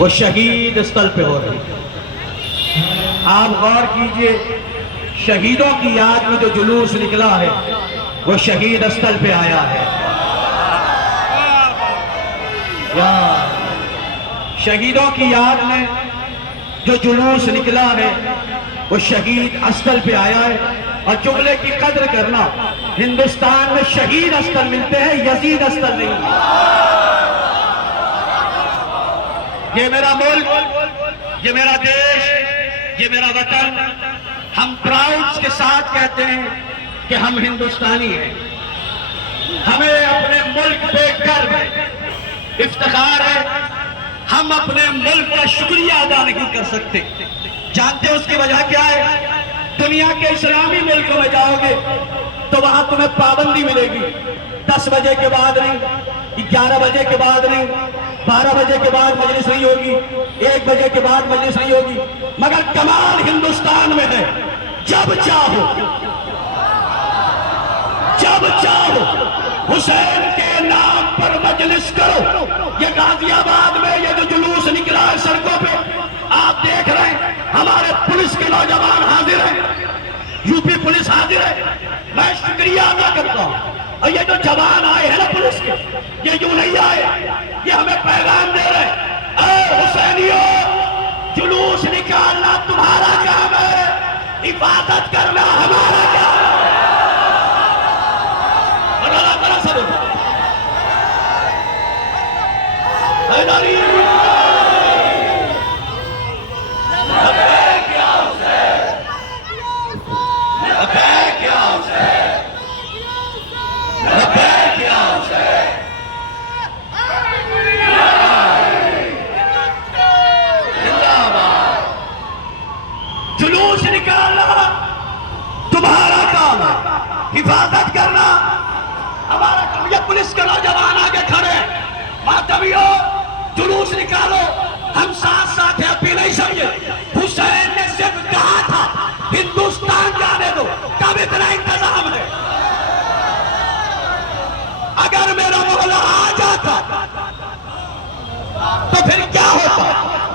वो शहीद स्थल पे हो रही। आप गौर कीजिए, शहीदों की याद में जो जुलूस निकला है वो शहीद स्थल पे आया है। या शहीदों की याद में जो जुलूस निकला है वो शहीद स्थल पे आया है। और जुमले की कद्र करना, हिंदुस्तान में शहीद स्थल मिलते हैं, यजीद स्थल नहीं। ये मेरा मुल्क, ये मेरा देश, ये मेरा वतन, हम प्राउड के साथ कहते हैं कि हम हिंदुस्तानी हैं। हमें अपने मुल्क पे गर्व है, इफ्तिखार है। हम अपने मुल्क का शुक्रिया अदा नहीं कर सकते। जानते हो उसकी वजह क्या है? दुनिया के इस्लामी मुल्कों में जाओगे तो वहां तुम्हें पाबंदी मिलेगी, 10 बजे के बाद नहीं, 11 बजे के बाद नहीं, 12 बजे के बाद मजलिस नहीं होगी, 1 बजे के बाद मजलिस नहीं होगी। मगर कमाल हिंदुस्तान में है, जब चाहो हुसैन के नाम पर मजलिस करो। ये गाजियाबाद में ये जो जुलूस निकला है सड़कों पे, आप देख रहे हैं, हमारे पुलिस के नौजवान हाजिर हैं, यूपी पुलिस हाजिर है। मैं शुक्रिया अदा करता हूं। और ये जो जवान आए हैं ना पुलिस के, ये यूं नहीं आए, ये हमें पैगाम दे रहे हैं, हुसैनियों, जुलूस निकालना तुम्हारा काम है, हिफाजत करना हमारा काम है। जुलूस निकालना तुम्हारा काम है, हिफाजत करना हमारा काम। ये पुलिस के नौजवान आगे खड़े, मातमियों, जुलूस निकालो, हम साथ साथ हैं, अभी नहीं समझे। हुसैन ने सिर्फ कहा था हिंदुस्तान जाने दो, कब इतना इंतजाम है? अगर मेरा मौला आ जाता तो फिर क्या होता?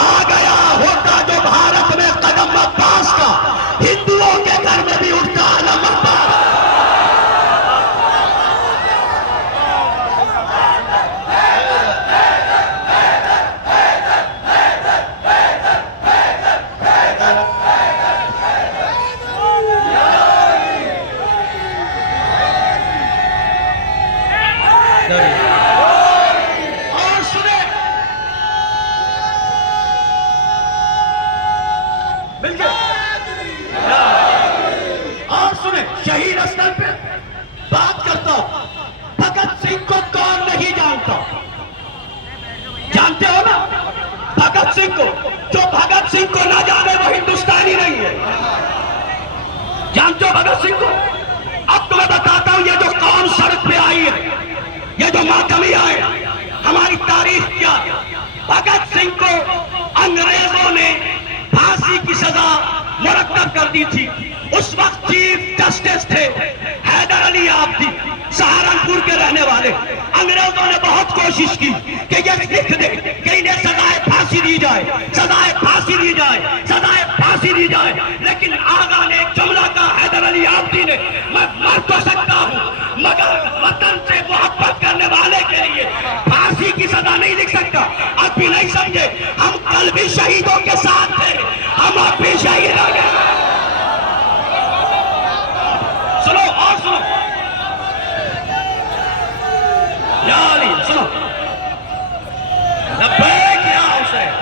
आ गया होता जो भारत में कदम अब्बास का, हिंदुओं के घर में भी उठता अलम अब्बास। और सुने, मिलके और सुने, शहीद स्थल पे बात करता हूं। भगत सिंह को कौन नहीं जानता? जानते हो ना भगत सिंह को? जो भगत सिंह को ना जाने वो हिंदुस्तानी नहीं है। जानते हो भगत सिंह को? अब तुम्हें बताता हूं, ये जो कौम सड़क पे आई है, ये जो मातमी आए, हमारी तारीख क्या? भगत सिंह को अंग्रेजों ने फांसी की सजा मुरत्तब कर दी थी। उस वक्त चीफ जस्टिस थे हैदर अली आबदी, सहारनपुर के रहने वाले। अंग्रेजों ने बहुत कोशिश की कि ये लिख दे कि इन्हें सजाए फांसी दी जाए, सजाए फांसी दी जाए, सजाए फांसी दी जाए। लेकिन आगा ने एक जुमला कहा हैदर अली आबदी ने, मैं मर तो सकता हूं मगर वतन से मोहब्बत करने वाले के लिए फांसी की सजा नहीं लिख सकता। अब भी नहीं समझे, हम कल भी शहीदों के साथ थे, हम अब भी शहीद हो गए। सुनो और सुनो, यानी सुनो, लब्बैक या हुसैन,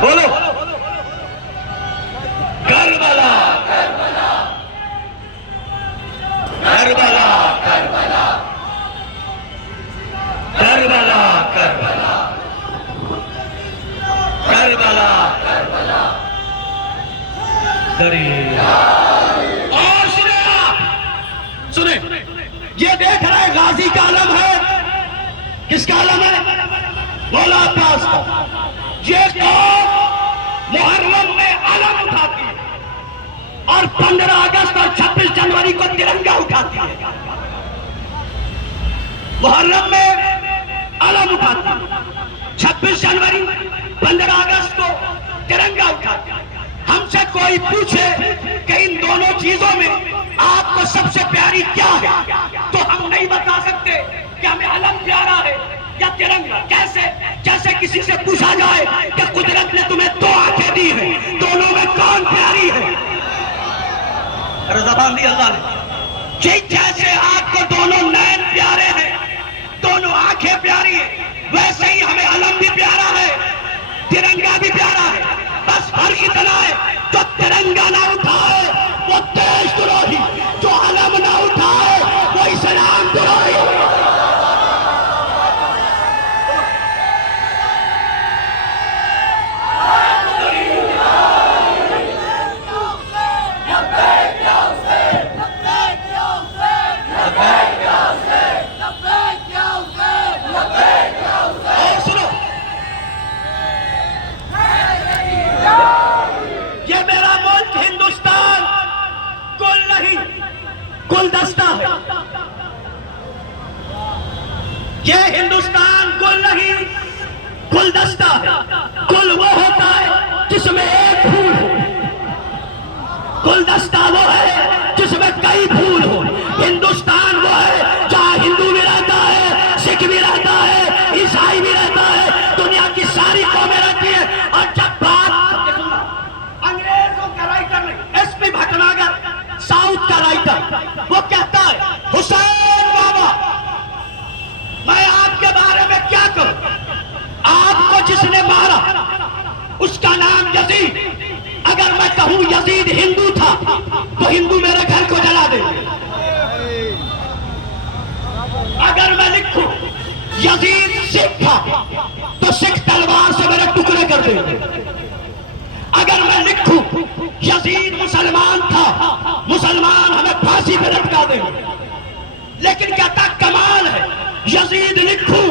बोलो Karbala Karbala Karbala Karbala Karbala Karbala Karbala Karbala. और सुने आप, सुने, ये देख रहे गाजी का आलम है। किसका आलम है? मौला अब्बास का। ये कौम मुहर्रम में आलम उठाती है और 15 अगस्त और 26 जनवरी को तिरंगा उठाती है। मुहर्रम में अलम उठाते, 26 जनवरी 15 अगस्त को तिरंगा उठाते। हमसे कोई पूछे कि इन दोनों चीजों में आपको सबसे प्यारी क्या है, तो हम नहीं बता सकते कि हमें अलम प्यारा है या तिरंगा। कैसे? जैसे किसी से पूछा जाए कि कुदरत ने तुम्हें 2 आंखें दी है, दोनों में कौन प्यारी है? अरे ज़बान दी अल्लाह ने। जैसे आपको दोनों नैन प्यारे हैं, दोनों आंखें प्यारी है, वैसे ही हमें अलम भी प्यारा है, तिरंगा भी प्यारा है। बस फर्क इतना है, जो तिरंगा ना उठाए वो देशद्रोही, जो अलम ना उठाए वो इस्लाम द्रोही। गुलदस्ता है, ये हिंदुस्तान गुल नहीं गुलदस्ता है। गुल वो होता है जिसमें एक फूल हो, गुलदस्ता वो है जिसमें कई फूल हो। हिंदुस्तान वो है जहां हिंदू भी रहता है, सिख भी रहता है, ईसाई भी रहता है, दुनिया की सारी कौमें रहती है। और जब बात अंग्रेजों का राइटर नहीं, एसपी भटनागर साउथ का राइटर, वो कहता है हुसैन बाबा मैं आपके बारे में क्या कहूं, आपको जिसने मारा उसका नाम यजीद। अगर मैं कहूं यजीद हिंदू था तो हिंदू मेरे घर को जला दे। अगर मैं लिखूं यजीद सिख था तो सिख तलवार से मेरे टुकड़े कर देंगे। अगर मैं लिखूं यजीद मुसलमान था, मुसलमान हमें फांसी पे लटका देंगे। लेकिन कहता कमाल है, यजीद लिखूं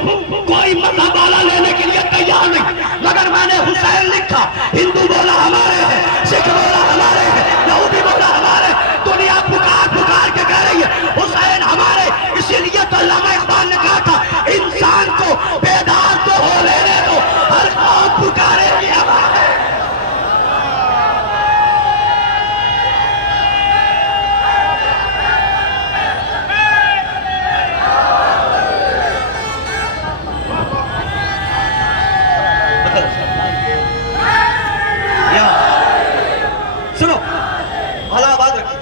कोई मजहब वाला लेने के लिए तैयार नहीं, मगर मैंने हुसैन लिखा, हिंदू बोला हमारे हैं, सिख बोला हमारे हैं, यहूदी बोला हमारे। दुनिया पुकार पुकार के कह रही है हुसैन हमारे। इसीलिए तो अल्लामा इकबाल ने कहा था इंसान को बेदार तो हो लेने दो, हर कौम पुकारेगी हमारे। सुनो, भला बात रखिए,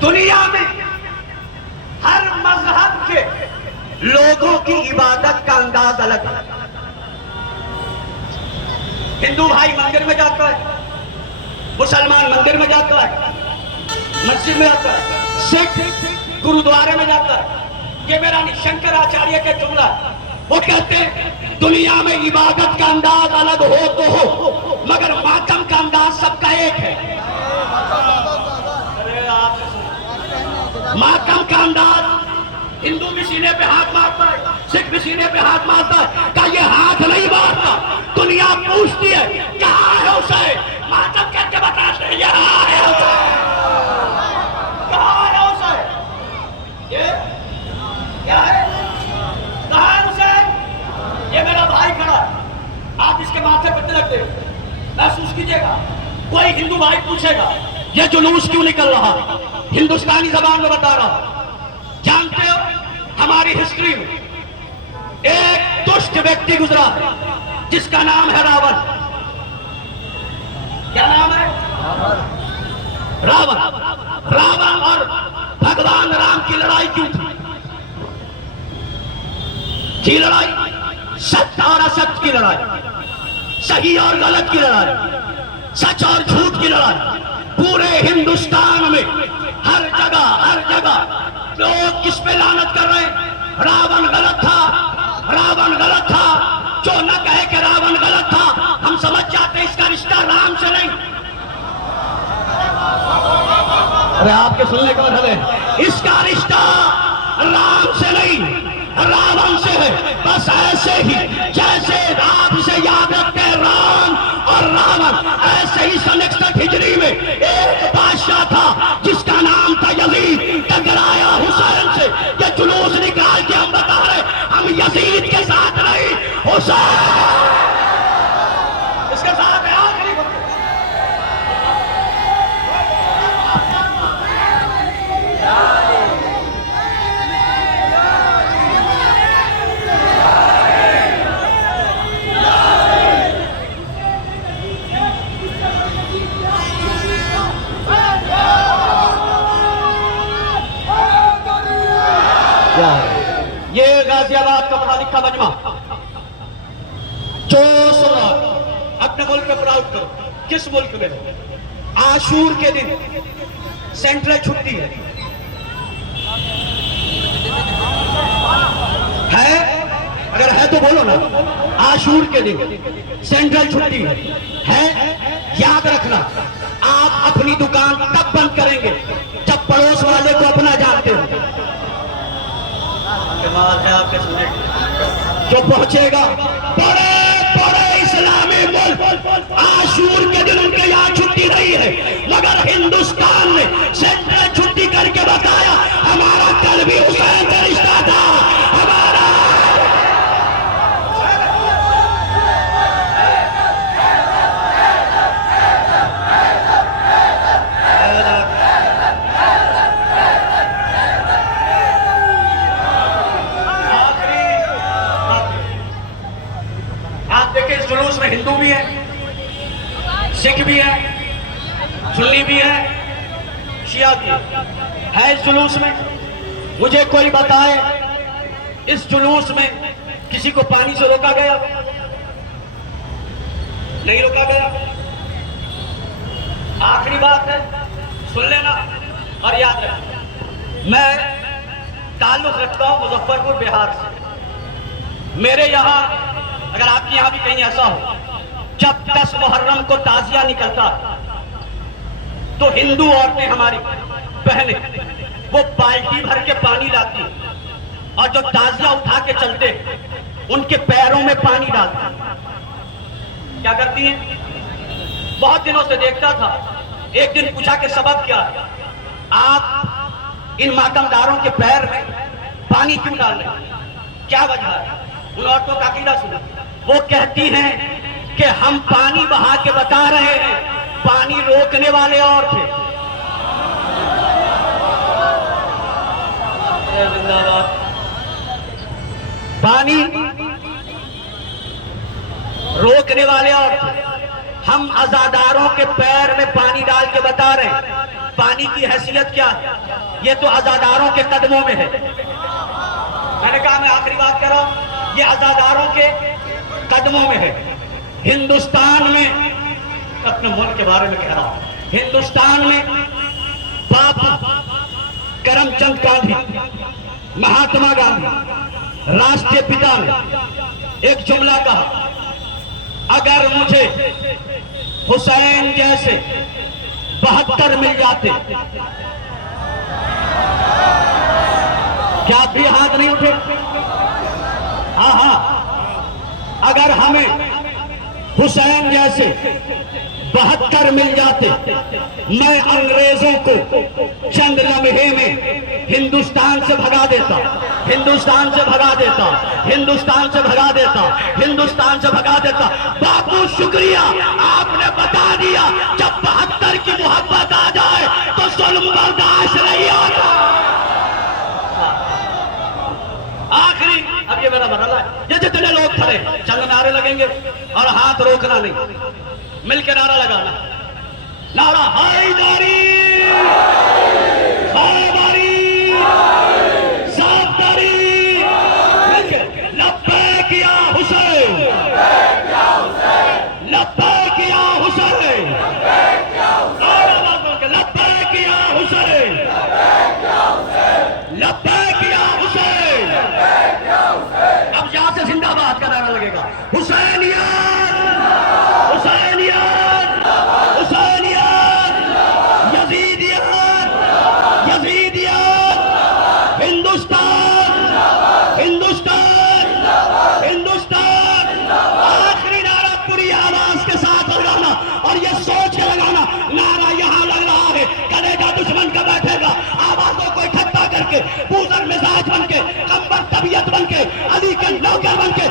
दुनिया में हर मजहब के लोगों की इबादत का अंदाज अलग है। हिंदू भाई मंदिर में जाता है, मुसलमान मंदिर में जाता है, मस्जिद में जाता है, सिख गुरुद्वारे में जाता है। ये मेरा नहीं, शंकराचार्य के जुमला। वो कहते हैं दुनिया में इबादत का अंदाज अलग हो तो हो, मगर मातम का अंदाज सबका एक है। अरे आप मातम का अंदाज, हिंदू भी सीने पे हाथ मारता है, सिख भी सीने पे हाथ मारता है, क्या ये हाथ नहीं मारता? दुनिया पूछती है कहाँ है हुसैन, मातम करके बताते हैं यहाँ है हुसैन। कहाँ है हुसैन? ये क्या है? कहाँ है हुसैन? ये मेरा भाई खड़ा, आप इसके माथे पर तिलक दे, महसूस कीजिएगा। कोई हिंदू भाई पूछेगा ये जुलूस क्यों निकल रहा, हिंदुस्तानी जबान में बता रहा। जानते हो हमारी हिस्ट्री में एक दुष्ट व्यक्ति गुजरा है जिसका नाम है रावण। क्या नाम है? रावण। रावण और भगवान राम की लड़ाई क्यों थी? की लड़ाई सत्य और असत्य की लड़ाई, सही और गलत की लड़ाई, सच और झूठ की लड़ाई। पूरे हिंदुस्तान में हर जगह लोग किस पे लानत कर रहे हैं? रावण गलत था, रावण गलत था। जो न कहे कि रावण गलत था, हम समझ जाते इसका रिश्ता राम से नहीं। अरे आपके सुनने का मतलब है इसका रिश्ता राम से नहीं, रावण से है। बस ऐसे ही जैसे आप इसे याद रखते हैं राम और रावण, ऐसे ही सन 61 हिजरी में एक बादशाह था जिसका नाम था यजीद। टकराया हुसैन से, ये जुलूस निकाला क्या ये गाजियाबाद का पढ़ा लिखा मजमा जो सुना अपने मुल्क पे प्राउड करो। किस मुल्क में आशूर के दिन सेंट्रल छुट्टी है अगर है तो बोलो ना। आशूर के दिन सेंट्रल छुट्टी है याद रखना। आप अपनी दुकान तब बंद करेंगे जब पड़ोस वाले को अपना जानते हो। जो पहुंचेगा बड़े बड़े इस्लामी मुल्क आशूर के दिन उनके यहाँ छुट्टी नहीं है, मगर हिंदुस्तान ने सेंट्रल छुट्टी करके बताया हमारा कल भी हुसैन का रिश्ता था। हमारा जुलूस में हिंदू भी है, सिख भी है, सुन्नी भी है, शिया भी है इस जुलूस में। मुझे कोई बताए इस जुलूस में किसी को पानी से रोका गया? नहीं रोका गया। आखिरी बात है, सुन लेना और याद रखना। मैं ताल्लुक रखता हूं मुजफ्फरपुर बिहार से। मेरे यहां अगर आपके यहां भी कहीं ऐसा हो, जब 10 मुहर्रम को ताजिया निकलता तो हिंदू औरतें हमारी बहनें वो बाल्टी भर के पानी लाती और जो ताजिया उठा के चलते उनके पैरों में पानी डालती। क्या करती हैं? बहुत दिनों से देखता था। एक दिन पूछा कि सबब क्या है, आप इन मातमदारों के पैर में पानी क्यों डाल रहे हैं, क्या वजह है? उन औरतों का अकीदा सुना। वो कहती हैं कि हम पानी बहा के बता रहे हैं, पानी रोकने वाले और थे। पानी रोकने वाले और थे, हम अज़ादारों के पैर में पानी डाल के बता रहे हैं पानी की हैसियत क्या है। ये तो अज़ादारों के कदमों में है। मैंने कहा मैं आखिरी बात कर रहा हूं, ये अज़ादारों के कदमों में है। हिंदुस्तान में, अपने मुल्क के बारे में कह रहा हूं, हिंदुस्तान में बापू करमचंद गांधी, महात्मा गांधी, राष्ट्रीय पिता ने एक जुमला कहा, अगर मुझे हुसैन जैसे 72 मिल जाते। क्या भी हाथ नहीं उठे? हाँ, अगर हमें हुसैन जैसे 72 मिल जाते, मैं अंग्रेजों को चंद लम्हे में हिंदुस्तान से भगा देता, हिंदुस्तान से भगा देता, हिंदुस्तान से भगा देता, हिंदुस्तान से भगा देता। बापू शुक्रिया, आपने बता दिया जब 72 की मोहब्बत आ जाए तो जुल्म बर्दाश्त नहीं होता। आखिरी, अब ये मेरा मरहला है, ये जितने लोग खड़े चंद नारे लगेंगे और हाथ रोकना नहीं, मिलकर नारा लगाना। नारा हैदरी, हैदरी, साबदारी, लब्बैक या हुसैन, लब्बैक या हुसैन, लब्बैक या हुसैन, लब्बैक या हुसैन। अब यहां से जिंदाबाद का नारा लगेगा, हुसैनियत, हुसैनियत, हुसैनियत, यजीदियत, यजीदियत, हिंदुस्तान, हिंदुस्तान, हिंदुस्तान। आखिरी नारा पूरी आवाज के साथ लगाना और ये सोच के लगाना, नारा यहां लग रहा है, कलेजा दुश्मन का बैठेगा, आवाजों को इकट्ठा करके, पूजन मिजाज बन के, कंबर तबीयत बन के, अली के नौकर बन के